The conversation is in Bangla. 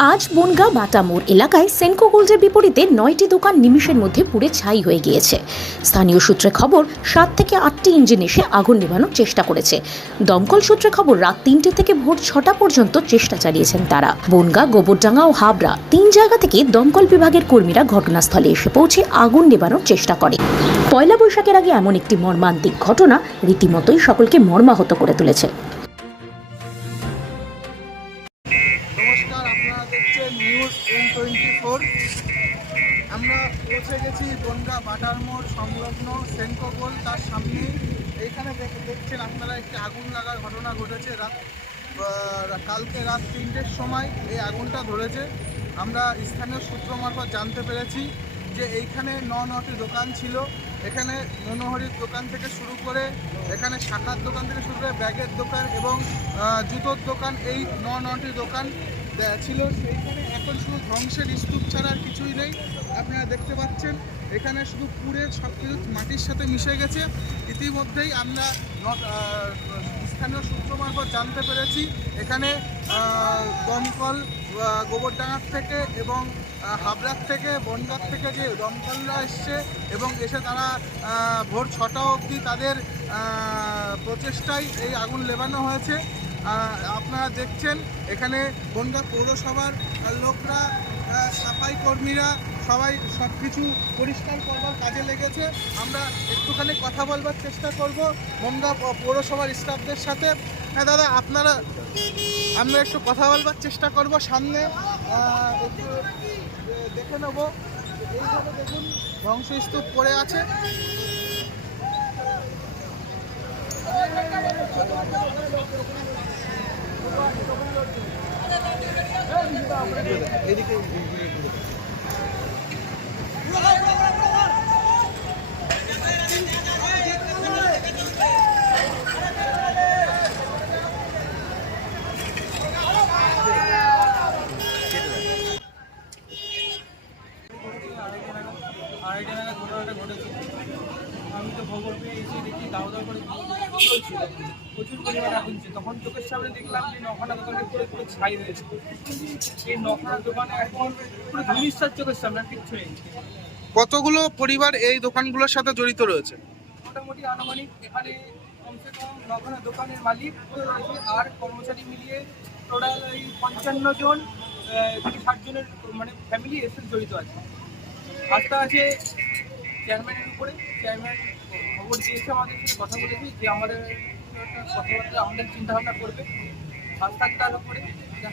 আজ বনগা বাটামোড় এলাকায় সেনকো গোল্ডের বিপরীতে নয়টি দোকান নিমিষের মধ্যে পুড়ে ছাই হয়ে গিয়েছে। স্থানীয় সূত্রে খবর, সাত থেকে আটটি ইঞ্জিন এসে আগুন নেভানোর চেষ্টা করেছে। দমকল সূত্রে খবর, রাত তিনটে থেকে ভোর ছটা পর্যন্ত চেষ্টা চালিয়েছেন তারা। বনগা, গোবরডাঙ্গা ও হাবড়া তিন জায়গা থেকে দমকল বিভাগের কর্মীরা ঘটনাস্থলে এসে পৌঁছে আগুন নেভানোর চেষ্টা করে। পয়লা বৈশাখের আগে এমন একটি মর্মান্তিক ঘটনা রীতিমতোই সকলকে মর্মাহত করে তুলেছে। আপনারা নিউজ এন টোয়েন্টি ফোর আমরা পৌঁছে গেছি বনগা বাটার মোড় সংলগ্ন সেনকো গোল তার সামনে এইখানে দেখ- দেখছেন আপনারা একটি আগুন লাগার ঘটনা ঘটেছে রাত কালকে রাত তিনটের সময় এই আগুনটা ধরেছে। আমরা স্থানীয় সূত্র মারফত জানতে পেরেছি যে এইখানে ন নটি দোকান ছিল। এখানে মনোহরির দোকান থেকে শুরু করে এখানে শাখার দোকান থেকে শুরু করে ব্যাগের দোকান এবং জুতোর দোকান, এই ন নটি দোকান ছিল সেইখানে এখন শুধু ধ্বংসের স্তূপ ছাড়া আর কিছুই নেই। আপনারা দেখতে পাচ্ছেন এখানে শুধু পুড়ে সব কিছু মাটির সাথে মিশে গেছে। ইতিমধ্যেই আমরা স্থানীয় সূত্র মারফত জানতে পেরেছি এখানে দমকল আহ, গোবরডাঙ্গার থেকে এবং হাবড়ার থেকে বনগার থেকে যে দমকলরা এসছে এবং এসে তারা ভোর ছটা অবধি তাদের প্রচেষ্টায় এই আগুন লেবানো হয়েছে। আপনারা দেখছেন, এখানে বনগা পৌরসভার লোকরা সাফাই কর্মীরা, সবাই সব কিছু পরিষ্কার করবার কাজে লেগেছে। আমরা একটুখানি কথা বলবার চেষ্টা করব বনগা পৌরসভার স্টাফদের সাথে। হ্যাঁ দাদা, আপনারা আমরা একটু কথা বলবার চেষ্টা করব সামনে। দেখে নেব। দেখুন, ধ্বংসস্তূপ পড়ে আছে। আড়াইটা নাগাদ ঘটনাটা ঘটেছে। আমি তো খবর পেয়ে এসে দেখি দাও দাও করে প্রচুর পরিমাণে আগুন তখন চোখের সামনে দেখলাম যে নখানা দোকানে পুরো পুরো ছাই হয়েছে এই নখানা দোকানে এখন পুরো ধুলিশ্বাস চোখের সামনে কিচ্ছু নেই। কতগুলো পরিবার এই দোকানগুলোর সাথে জড়িত রয়েছে? মোটামুটি আনুমানিক এখানে কমসে কম নখানা দোকানের মালিক আর কর্মচারী মিলিয়ে টোটাল এই পঞ্চান্ন জন থেকে ষাট জনের মানে ফ্যামিলি এসে জড়িত আছে। আস্থা আছে চেয়ারম্যানের উপরে চেয়ারম্যান খবর দিয়েছে আমাদের সাথে কথা বলেছি যে আমাদের কথাবার্তা, আমাদের চিন্তা ভাবনা করবে আস্থা উপরে, দেখা